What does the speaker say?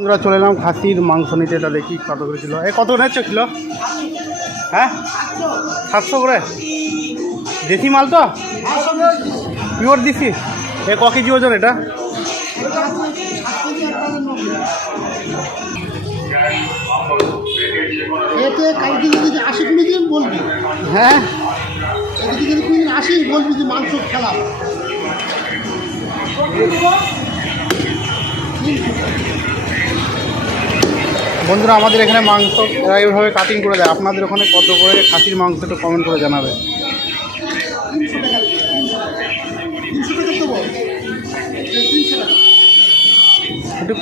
আমরা চলে এলাম খাসির মাংস নিতে। এটা দেখি কত করে ছিল। কত নিচ্ছ কিলো? হ্যাঁ 700 করে। দেশি মাল তো, পিওর দেশি। ক কেজি ওজন এটা? হ্যাঁ মাংস খেলাম। বন্ধুরা, আমাদের এখানে মাংস এরা এইভাবে কাটিং করে দেয়। আপনাদের ওখানে কত করে খাসির মাংস একটু কমেন্ট করে জানাবে। 300 টাকা একটু